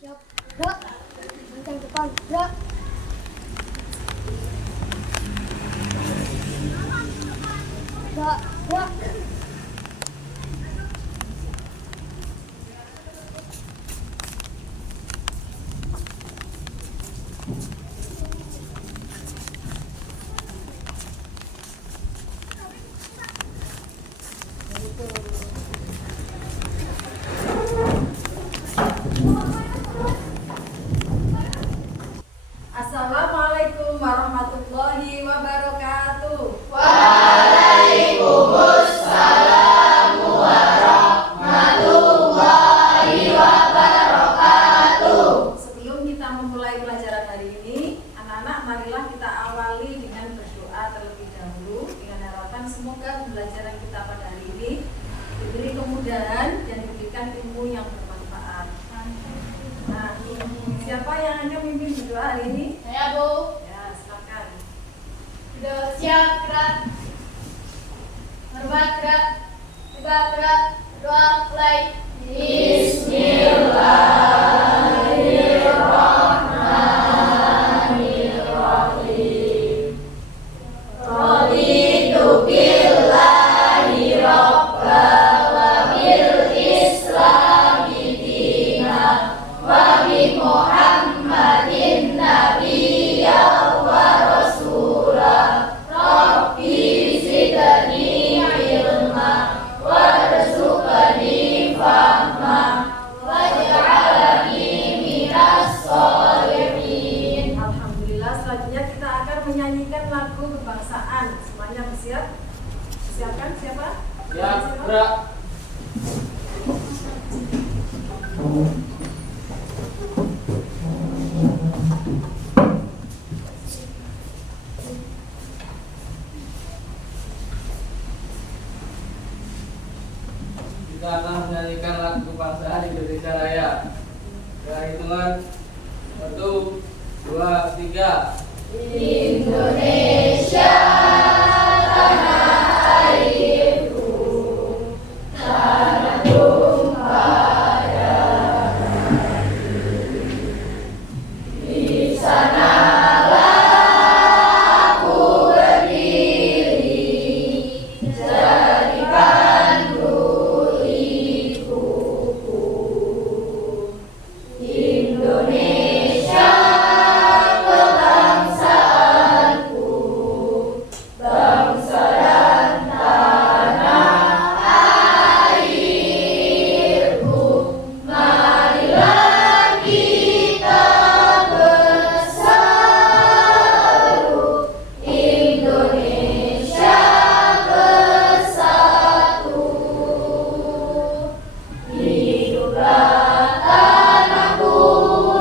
Siap. Gerak. Kencang depan. Gerak. Gerak. Gerak. Assalamualaikum warahmatullahi wabarakatuh. Waalaikumsalam warahmatullahi wabarakatuh. Sebelum kita memulai pelajaran hari ini, anak-anak marilah kita awali dengan berdoa terlebih dahulu dengan harapan semoga pembelajaran kita pada hari ini diberi kemudahan dan diberikan ilmu yang bermanfaat. Nah, siapa yang akan memimpin berdoa hari ini? Saya Bu. Ya, silakan. Sudah siap gerak. Hormat gerak. Tegak gerak. Doa mulai. Bismillahirrahmanirrahim. Raditu billahi rabba wa bil islami dina wa bi Muhammadin nabiyya wa rasula. Rabbi zidni ilma warzuqni fahma waj'alni minas sholihin. Alhamdulillah, selanjutnya kita akan menyanyikan lagu kebangsaan. Semuanya bersiap? Siapkan siapa? Ya, Siapa? gerak. Kita akan menyanyikan lagu kebangsaan Indonesia Raya. Dengan hitungan 1, 2, 3. Indonesia tanah airku, tanah tumpah darah. Di sanalah aku berdiri, jadikanku ibuku. Indonesia kebangsaanku, bangsa dan tanah airku. Marilah kita bersatu, Indonesia bersatu. Hiduplah tanahku,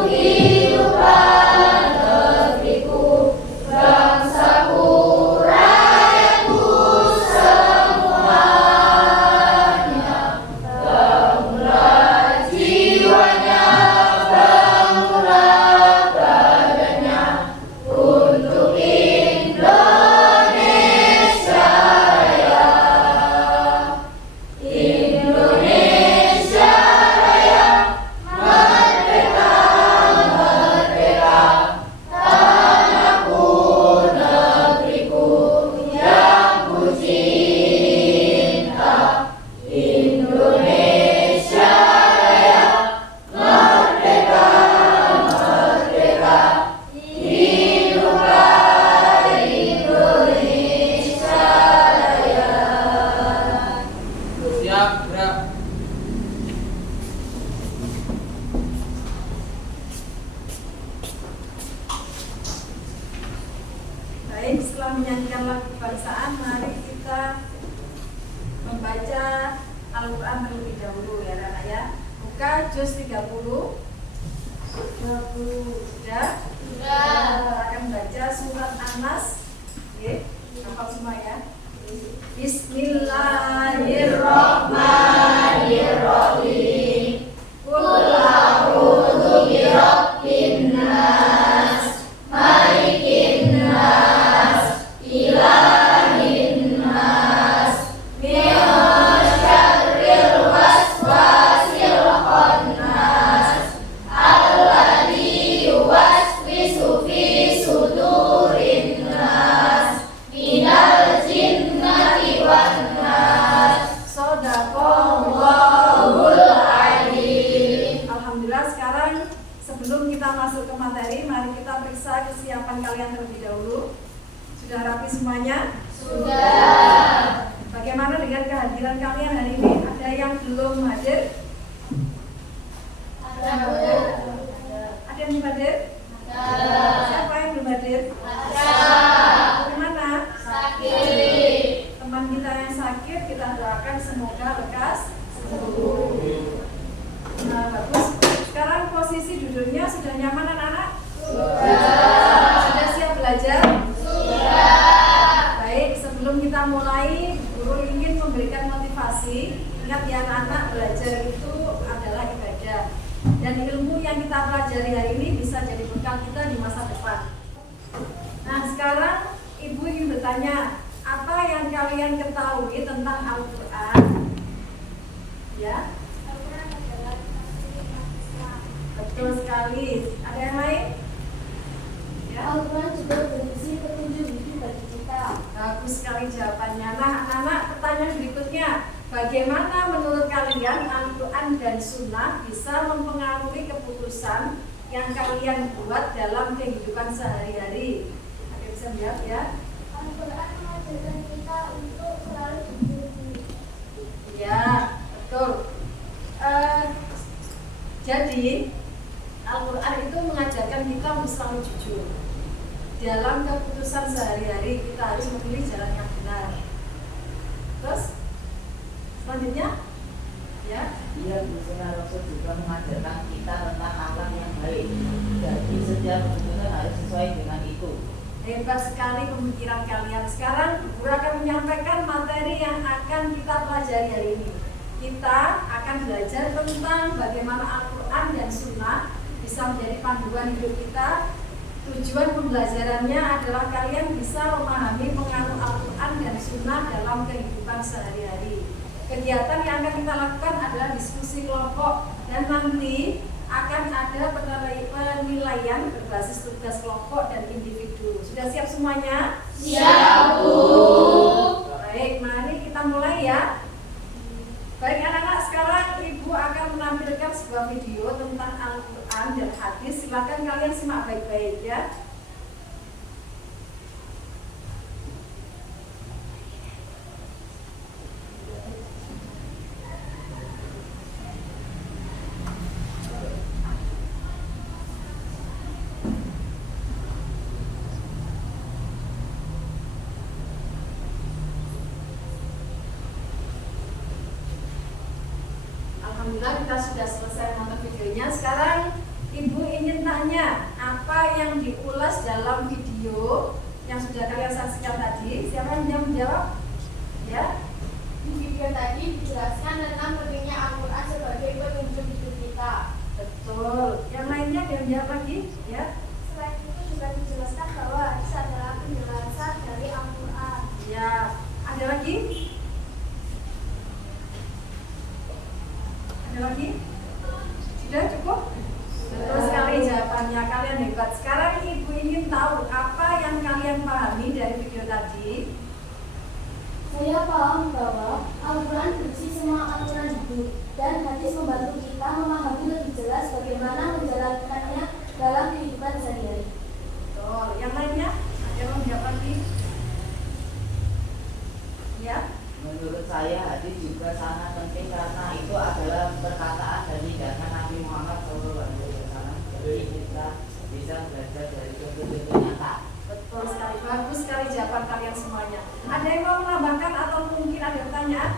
hiduplah negeriku, bangsaku, rakyatku semuanya. Bangunlah jiwanya, bangunlah badannya untuk Indonesia Raya. Indonesia Raya, merdeka, merdeka, tanahku, negeriku yang ku cinta. Indonesia Raya, merdeka, merdeka, hiduplah Indonesia Raya. Siap, gerak. Baik, setelah menyanyikan lagu kebangsaan, mari kita membaca Al-Quran terlebih dahulu ya anak ya. Buka juz 30. Sudah? Kita akan baca surat An-Nas. Oke, hafal semua ya. Bismillahirrahmanirrahim. Qul a'udzu birabbin nas, malikin nas, ilahin nas, min syarril waswasil khannas, semuanya? Sudah. Bagaimana dengan kehadiran kalian hari ini? Ada yang belum hadir? Ada. Ada yang belum hadir? Ada. Siapa yang belum hadir? Ada. Bagaimana? Sakit. Teman kita yang sakit, kita doakan semoga lekas sembuh. Nah, bagus. Sekarang posisi duduknya sudah nyaman anak-anak? Sudah siap belajar? Baik, sebelum kita mulai, guru ingin memberikan motivasi. Ingat ya anak-anak, belajar itu adalah ibadah. Dan ilmu yang kita pelajari hari ini bisa jadi bekal kita di masa depan. Nah, sekarang Ibu ingin bertanya, apa yang kalian ketahui tentang Al-Quran? Ya? Betul sekali. Ada yang lain? Ya? Al-Quran juga berisi petunjuk hidup bagi kita. Bagus sekali jawabannya. Nah, anak-anak, pertanyaan berikutnya, bagaimana menurut kalian Al-Quran dan Sunnah bisa mempengaruhi keputusan yang kalian buat dalam kehidupan sehari-hari? Ada yang bisa lihat ya? Al-Quran mengajarkan kita untuk selalu jujur. Ya, betul. Jadi Al-Quran itu mengajarkan kita untuk selalu jujur. Dalam keputusan sehari-hari kita harus memilih jalan yang benar. Terus selanjutnya, ya, Ia bersama Rasul juga mengajarkan kita tentang akhlak yang baik. Jadi setiap keputusan harus sesuai dengan itu. hebat sekali pemikiran kalian. Sekarang guru akan menyampaikan materi yang akan kita pelajari hari ini. Kita akan belajar tentang bagaimana Al-Quran dan Sunnah bisa menjadi panduan hidup kita. Tujuan pembelajarannya adalah kalian bisa memahami pengaruh Al-Quran dan Sunnah dalam kehidupan sehari-hari. Kegiatan yang akan kita lakukan adalah diskusi kelompok dan nanti akan ada penilaian berbasis tugas kelompok dan individu. Sudah siap semuanya? Siap, Bu. Baik, mari kita mulai ya. Baik anak-anak, sekarang Ibu akan menampilkan sebuah video tentang Al-Quran dan hadis. Silakan kalian simak baik-baik ya. Alhamdulillah kita sudah selesai nonton videonya. Sekarang Ibu ingin tanya apa yang diulas dalam video yang sudah kalian saksikan tadi. Siapa yang menjawab? Ya. Di video tadi dijelaskan tentang pentingnya Al-Quran sebagai petunjuk hidup kita. Betul. Yang lainnya ada yang menjawab lagi? Ya. Selain itu juga dijelaskan bahwa hadis adalah penjelasan dari Al-Quran. Ya. Ada lagi? Ada lagi? Sudah cukup? Betul sekali jawabannya, kalian hebat. Sekarang Ibu ingin tahu apa yang kalian pahami dari video tadi. Saya paham bahwa Al-Quran berisi semua aturan hidup dan hadis membantu kita memahami lebih jelas bagaimana menjalankannya dalam kehidupan sehari-hari. Betul. Yang lainnya? Ada yang menjawab lagi? Ya. Menurut saya hadis juga sangat penting karena itu adalah perkataan dan tindakan Nabi Muhammad SAW. Jadi kita bisa belajar dari contoh-contoh nyata. Betul sekali, bagus sekali jawaban kalian semuanya. Ada yang mau menambahkan atau mungkin ada pertanyaan?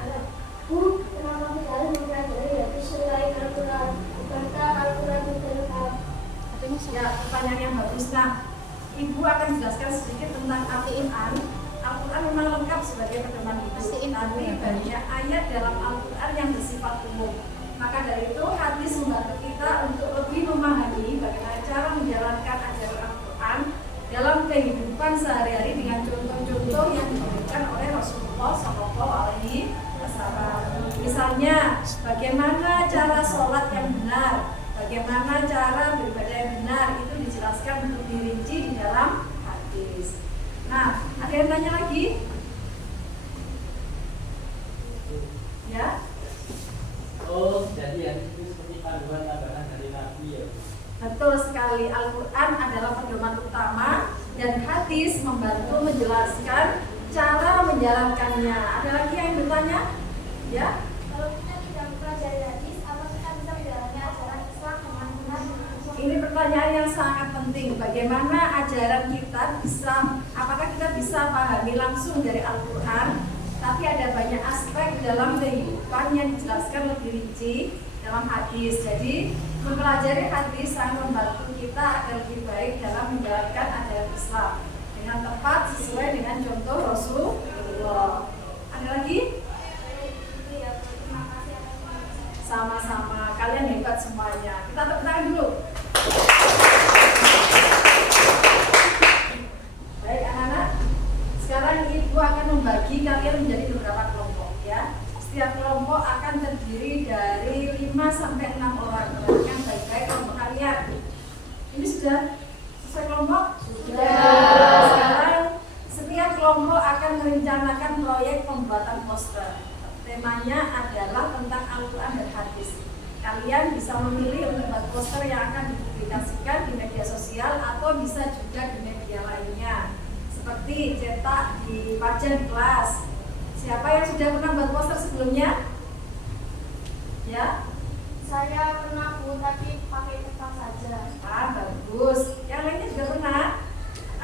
Bu, kenapa kita harus mempelajari hadis selain Al-Quran? Bukankah Al-Quran itu lengkap? Ya, pertanyaan yang bagus. Nah, Ibu akan jelaskan sedikit tentang Al-Quran. Al-Quran memang lengkap sebagai pedoman hidup, tapi banyak ayat dalam Al-Quran yang bersifat umum. Maka dari itu hadis membantu kita untuk lebih memahami bagaimana cara menjalankan ajaran Al-Quran dalam kehidupan sehari-hari dengan contoh-contoh yang diberikan oleh Rasulullah SAW. Misalnya, bagaimana cara sholat yang benar, bagaimana cara beribadah yang benar, itu dijelaskan lebih rinci di dalam hadis. Nah, ada yang tanya lagi? Ya? Oh, jadi hadis itu seperti panduan tambahan dari Nabi ya. Betul sekali, Al-Quran adalah pedoman utama dan hadis membantu menjelaskan menjalankannya. Ada lagi yang bertanya? Ya? Kalau kita tidak mempelajari hadis, apa kita bisa menjalani ajaran Islam dengan benar? Ini pertanyaan yang sangat penting. Bagaimana ajaran kita bisa, apakah kita bisa pahami langsung dari Al-Quran, tapi ada banyak aspek dalam kehidupan yang dijelaskan lebih rinci dalam hadis. Jadi mempelajari hadis sangat membantu kita agar lebih baik dalam menjalankan ajaran Islam dengan tepat sesuai dengan contoh Rasulullah. Ada lagi? Sama-sama, kalian hebat semuanya. Kita tepuk tangan dulu. Baik anak-anak, sekarang ibu akan membagi kalian menjadi beberapa kelompok ya. Setiap kelompok akan terdiri dari 5 sampai 6 orang. Perhatikan baik-baik kelompok kalian. Ini sudah selesai kelompok? Sudah. Sekarang setiap kelompok akan merencanakan proyek pembuatan poster. Temanya adalah tentang Al-Quran dan hadis. Kalian bisa memilih untuk membuat poster yang akan dipublikasikan di media sosial atau bisa juga di media lainnya, seperti cetak di pajak di kelas. Siapa yang sudah pernah buat poster sebelumnya? Ya? Saya pernah Bu, tapi pakai kertas saja. Ah, bagus. Yang lainnya juga pernah?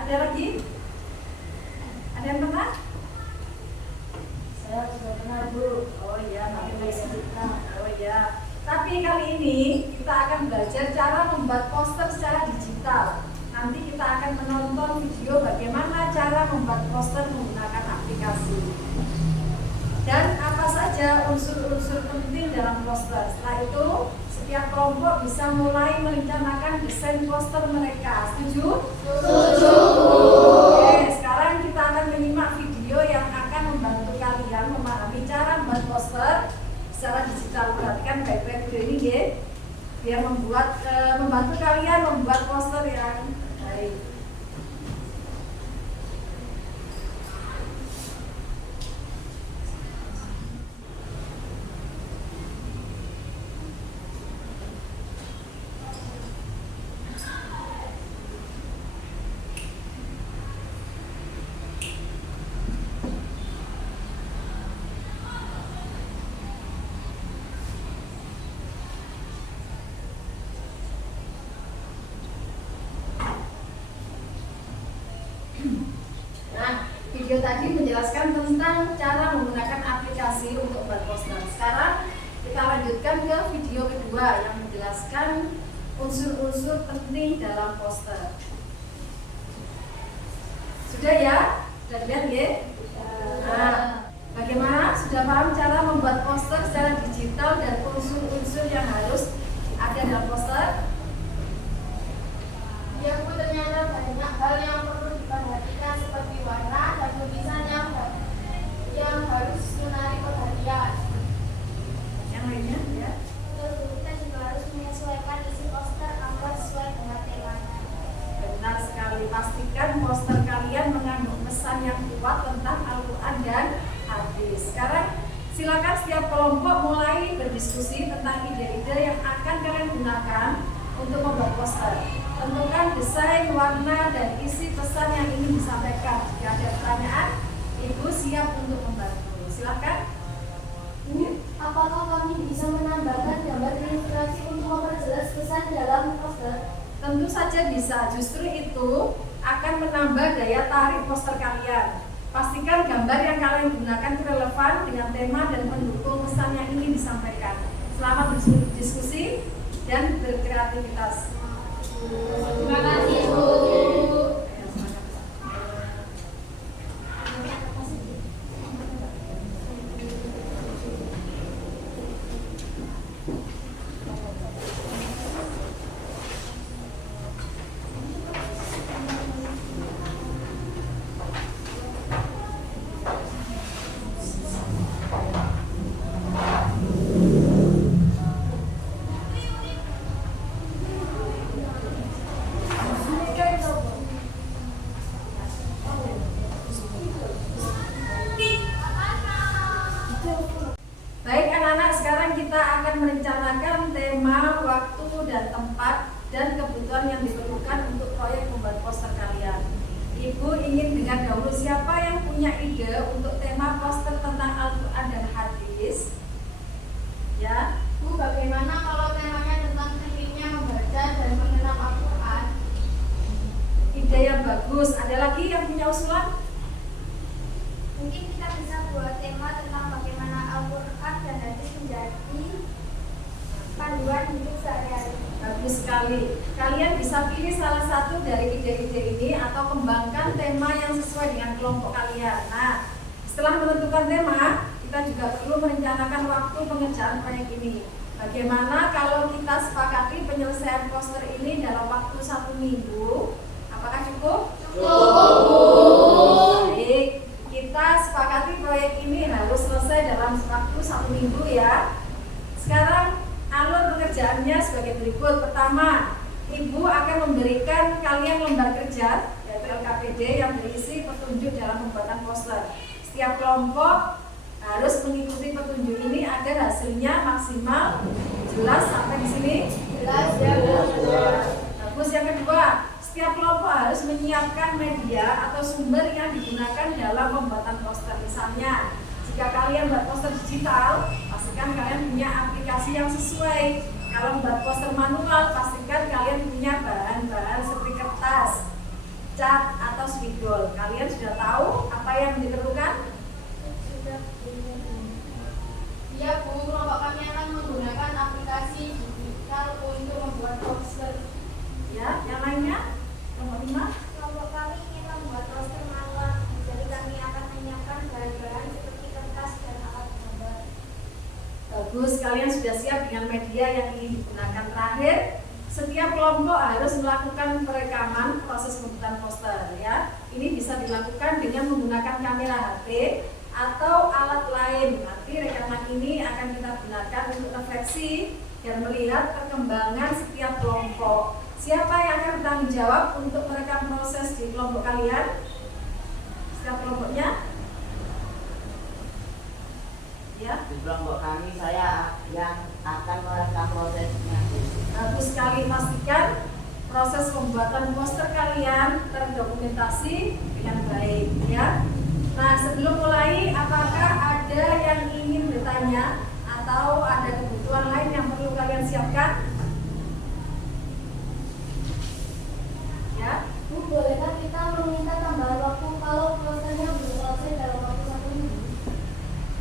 Ada lagi? Ada yang pernah? Saya sudah pernah Bu. Oh iya, oh iya. Tapi kali ini kita akan belajar cara membuat poster secara digital. Nanti kita akan menonton video bagaimana cara membuat poster menggunakan aplikasi. Dan apa saja unsur-unsur penting dalam poster. Setelah itu, setiap kelompok bisa mulai merencanakan desain poster mereka. Setuju? Setuju. Oke, sekarang kita akan menyimak video yang akan membantu kalian memahami cara membuat poster secara digital. Perhatikan baik-baik video ini ya, biar membantu kalian membuat poster yang baik. Video tadi menjelaskan tentang cara menggunakan aplikasi untuk membuat poster. Sekarang kita lanjutkan ke video kedua yang menjelaskan unsur-unsur penting dalam poster. Sudah ya? Sudah lihat ya? Nah, bagaimana? Sudah paham cara membuat poster secara digital dan unsur-unsur yang harus ada dalam poster? Ya Bu, ternyata banyak hal yang perlu diperhatikan seperti warna dan tulisan yang harus menarik perhatian. Yang lainnya ya? Kita juga harus menyesuaikan isi poster agar sesuai dengan temanya. Benar sekali, pastikan poster kalian mengandung pesan yang kuat tentang Al-Quran dan hadis. Sekarang silakan setiap kelompok mulai berdiskusi tentang ide-ide yang akan kalian gunakan untuk membuat poster. Tentukan desain, warna, dan isi pesan yang ingin disampaikan. Jika ada pertanyaan, Ibu siap untuk membantu. Silakan. Bu, apakah kami bisa menambahkan gambar ilustrasi untuk memperjelas pesan dalam poster? Tentu saja bisa. Justru itu akan menambah daya tarik poster kalian. Pastikan gambar yang kalian gunakan itu relevan dengan tema dan mendukung pesan yang ingin disampaikan. Selamat berdiskusi dan berkreativitas. Terima kasih Bu. Baik anak-anak, sekarang kita akan merencanakan tema, waktu, dan tempat dan kebutuhan yang diperlukan untuk proyek membuat poster kalian. Ibu Ibu ingin dengar dahulu siapa yang punya ide untuk tema poster tentang Al-Quran dan hadis? Ya, Bu, bagaimana kalau temanya tentang pentingnya membaca dan mengenal Al-Quran? ide yang bagus. Ada lagi yang punya usulan? Mungkin kita bisa buat tema tentang bagaimana Al-Quran dan hadis menjadi panduan hidup sehari-hari. Bagus sekali. Kalian bisa pilih salah satu dari ide-ide ini atau kembangkan tema yang sesuai dengan kelompok kalian. Nah, setelah menentukan tema, kita juga perlu merencanakan waktu pengerjaan proyek ini. Bagaimana kalau kita sepakati penyelesaian poster ini dalam waktu 1 minggu? Apakah cukup? Cukup. Baik, kita sepakati proyek ini harus selesai dalam waktu 1 minggu ya. Sekarang alur pengerjaannya sebagai berikut. Pertama, Ibu akan memberikan kalian lembar kerja yaitu LKPD yang berisi petunjuk dalam pembuatan poster. Setiap kelompok harus mengikuti petunjuk ini agar hasilnya maksimal. Jelas sampai di sini? Jelas ya, Bu. Bagus. Yang kedua, setiap kelompok harus menyiapkan media atau sumber yang digunakan dalam pembuatan poster. Misalnya, jika kalian buat poster digital, pastikan kalian punya aplikasi yang sesuai. Kalau buat poster manual, pastikan kalian punya bahan-bahan seperti kertas, cat, atau spidol. Kalian sudah tahu apa yang diperlukan? Iya, Bu, kelompok kami akan menggunakan aplikasi digital untuk membuat poster. Ya, yang lainnya? Nomor 5. Kelompok kami ingin membuat poster manual, jadi kami akan menyiapkan bahan-bahan seperti kertas dan alat gambar. Bagus, kalian sudah siap dengan media yang ingin digunakan. Terakhir, setiap kelompok harus melakukan perekaman proses pembuatan poster ya. Ini bisa dilakukan dengan menggunakan kamera HP atau alat lain. Nanti rekaman ini akan kita gunakan untuk refleksi dan melihat perkembangan setiap kelompok. Siapa yang akan bertanggung jawab untuk merekam proses di kelompok kalian? Setiap kelompoknya? Ya. Di kelompok kami saya yang akan merekam prosesnya. Bagus sekali, pastikan proses pembuatan poster kalian terdokumentasi dengan baik ya. Nah, sebelum mulai, apakah ada yang ingin bertanya atau ada kebutuhan lain yang perlu kalian siapkan? Ya. Bu, bolehkah kita meminta tambahan waktu kalau posternya belum selesai dalam waktu 1 minggu?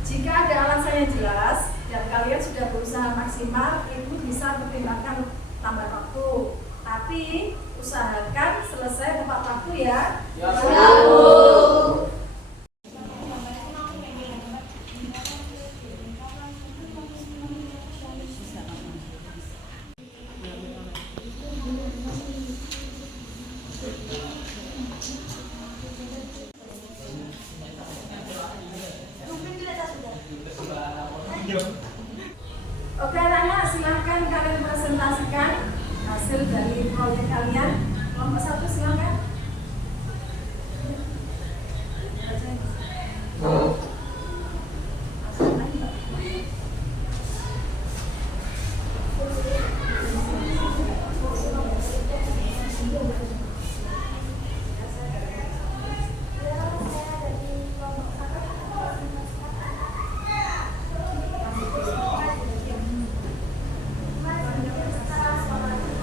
Jika ada alasan yang jelas dan kalian sudah berusaha maksimal, Ibu bisa pertimbangkan tambah waktu. Tapi usahakan selesai tepat waktu ya. Ya, Bu. Oke anak-anak, silahkan kalian presentasikan hasil dari proyek kalian. Kelompok 1 silahkan.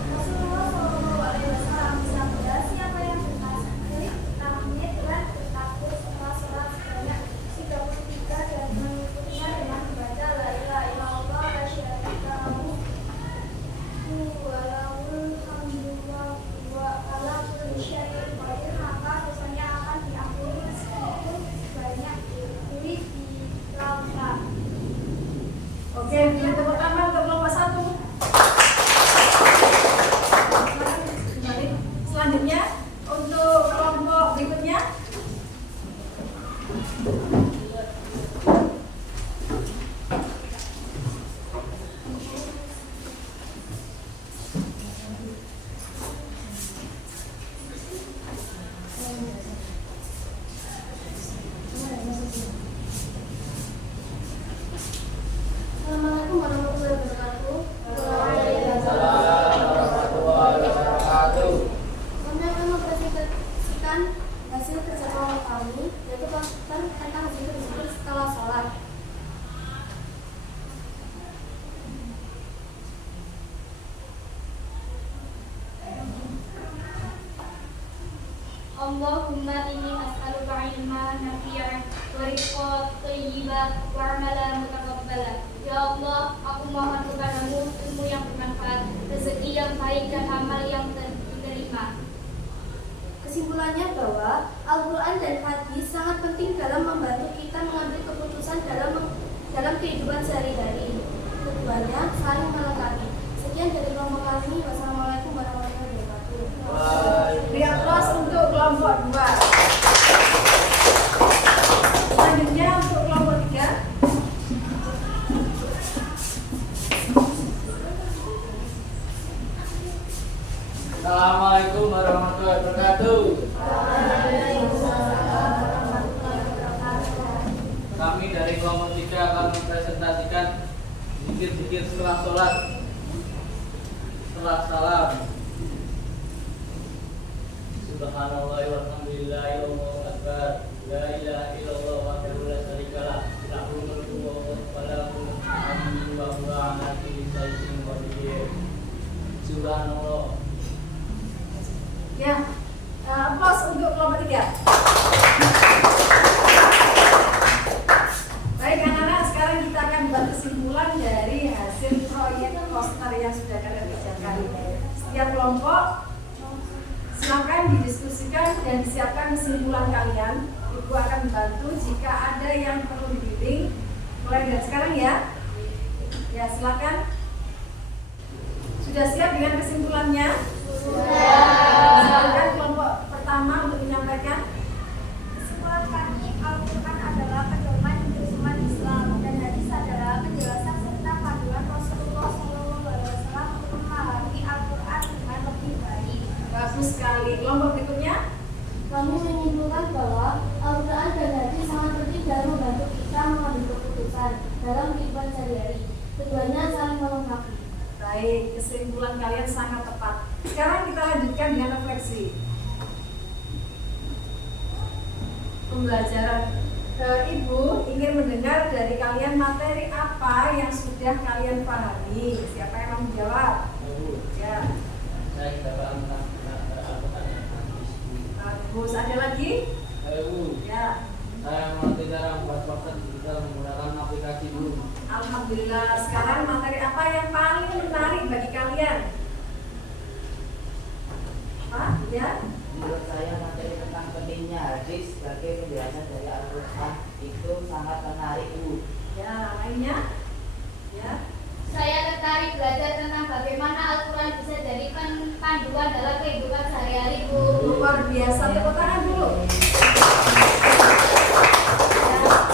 Rasulullah SAW bersabda, siapa yang Allahumma inni as'aluka ilman nafi'an wa rizqan thayyiban wa amalan mutaqabbala. Ya Allah, aku mohon kepadamu ilmu yang bermanfaat, rezeki yang baik dan amal yang diterima. Kesimpulannya bahwa Al-Quran dan hadis sangat penting dalam membantu kita mengambil keputusan dalam kehidupan sehari-hari. Keduanya saling melengkapi. Sekian dari kelompok kami. Wassalamualaikum warahmatullahi wabarakatuh. Beri aplaus untuk kelompok 2. Selanjutnya untuk kelompok 3. Assalamualaikum warahmatullahi wabarakatuh. Kami dari kelompok 3 akan mempresentasikan zikir-zikir setelah sholat, setelah salam. Subhanallah walhamdulillah wallahu akbar. La ilaha illallah wahdahu la syarikalah. Lahul mulku wa lahul hamdu wa huwa ala kulli syai'in qadir. Subhanallah. Ya, aplaus untuk kelompok 3. Baik anak-anak, sekarang kita akan buat kesimpulan dari hasil proyek poster yang sudah kalian kerjakan. Setiap kelompok silakan didiskusikan dan disiapkan kesimpulan kalian. Ibu akan membantu jika ada yang perlu dibimbing. Mulai dari sekarang ya. Ya, silakan. Sudah siap dengan kesimpulannya? Silakan kelompok pertama untuk menyampaikan. Kesimpulan kami, Al-Quran adalah pedoman untuk umat Islam dan hadis adalah penjelasan serta panduan Rasulullah SAW untuk memahami Al-Quran dengan lebih baik. Bagus sekali. Kelompok berikutnya. Kami menyimpulkan bahwa Al-Quran dan hadis sangat penting dalam membantu kita mengambil keputusan dalam kehidupan sehari-hari. Keduanya saling melengkapi. Baik, kesimpulan kalian sangat tepat. Sekarang kita lanjutkan dengan refleksi. Pembelajaran. Ibu ingin mendengar dari kalian materi apa yang sudah kalian pahami. Siapa yang mau menjawab? Ya. Saya tidak paham tentang Al-Quran dan hadis. Bagus. Ada lagi? Bu, Ya. saya mengerti cara membuat poster digital menggunakan aplikasi dulu. Alhamdulillah. Sekarang materi apa yang paling menarik bagi kalian? Apa? Ya. Menurut saya materi tentang pentingnya hadis sebagai penjelasan dari Al-Quran itu sangat menarik, Bu. Ya. Lainnya? Ya. Saya tertarik belajar tentang bagaimana Al-Quran bisa jadi panduan dalam kehidupan sehari-hari, Bu. Luar biasa. Tepuk tangan dulu.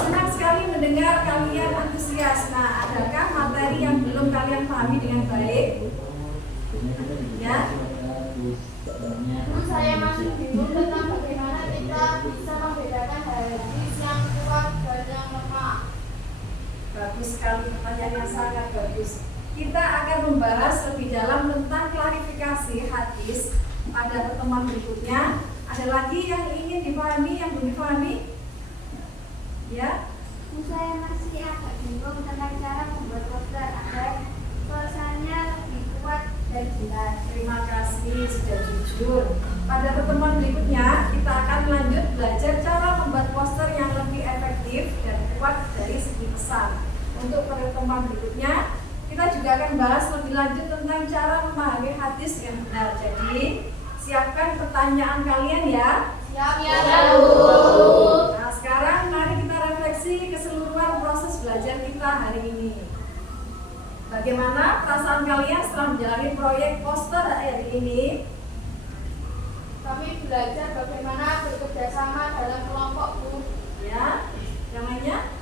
Senang sekali mendengar kalian antusias. Nah, adakah materi yang belum kalian pahami dengan baik? Ya. Dulu saya masih bingung tentang bagaimana kita bisa membedakan hadis yang kuat dan yang lemah. Bagus sekali, pertanyaan yang sangat bagus. Kita akan membahas lebih dalam tentang klarifikasi hadis pada pertemuan berikutnya. Ada lagi yang ingin dipahami, yang belum dipahami? Ya. Saya masih agak bingung tentang cara membuat poster agar suasananya lebih kuat dan jelas. Terima kasih sudah jujur. Pada pertemuan berikutnya kita akan lanjut belajar cara membuat poster yang lebih efektif dan kuat dari segi pesan. Untuk pertemuan berikutnya kita juga akan bahas lebih lanjut tentang cara memahami hadis yang benar. Jadi siapkan pertanyaan kalian ya. Siap Ya, Bu. Nah sekarang mari kita refleksi keseluruhan proses belajar kita hari ini. Bagaimana perasaan kalian setelah menjalani proyek poster hari ini? Kami belajar bagaimana bekerja sama dalam kelompok, Bu. Ya, yang lainnya?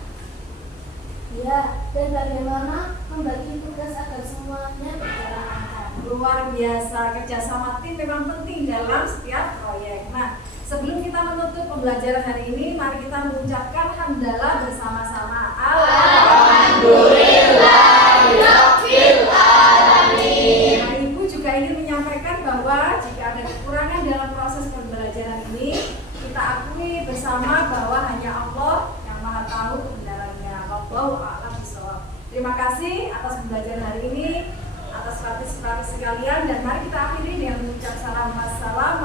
Ya, dan bagaimana membagi tugas agar semuanya berjalan lancar. Luar biasa, kerjasama tim memang penting dalam setiap proyek. Nah, sebelum kita menutup pembelajaran hari ini, mari kita mengucapkan hamdalah bersama-sama. Alhamdulillahirabbil alamin. Nah, Ibu juga ingin menyampaikan bahwa jika ada kekurangan dalam proses pembelajaran ini, kita akui bersama bahwa hanya Allah yang Maha Tahu kebenarannya. Wallahu a'lam bishawab. Terima kasih atas pembelajaran hari ini, atas partisipasi kalian, dan mari kita akhiri dengan mengucap salam. Wassalamualaikum